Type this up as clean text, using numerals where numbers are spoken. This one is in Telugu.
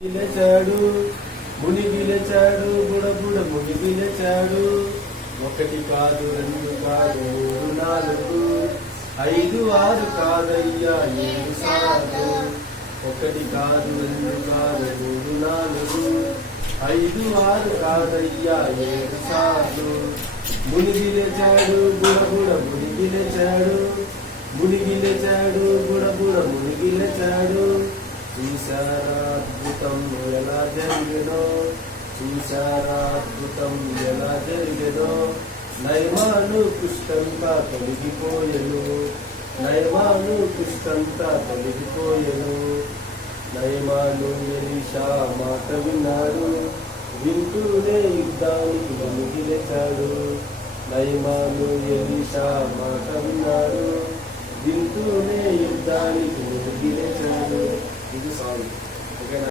లేచాడు మునిగి లేచాడు బుడబుడ మునిగి లేచాడు. ఒకటి కాదు రెండు కాదు మూడు నాలుగు ఐదు ఆరు కాదయ్యా ఏడు సార్లు. ఒకటి కాదు రెండు కాదు మూడు నాలుగు ఐదు ఆరు కాదయ్యా ఏడు సార్లు. మునిగి లేచాడు బుడబుడ మునిగి లేచాడు. మునిగి లేచాడు బుడబుడ మునిగి లేచాడు. చూశారా అద్భుతం ఎలా జరిగెనో, చూశారా అద్భుతం ఎలా జరిగెనో. నయమాను కుష్టంతా తొలగిపోయెను, నయమాను కుష్టంతా తొలగిపోయెను. నయమాను ఎలీషా మాట విన్నాడు, వింటూనే యుద్ధానికి మునిగి లేచాడు. నయమాను ఎలీషా మాట విన్నాడు, వింటూనే యుద్ధానికి మునిగి లేచాడు. ఇది సాంగ్.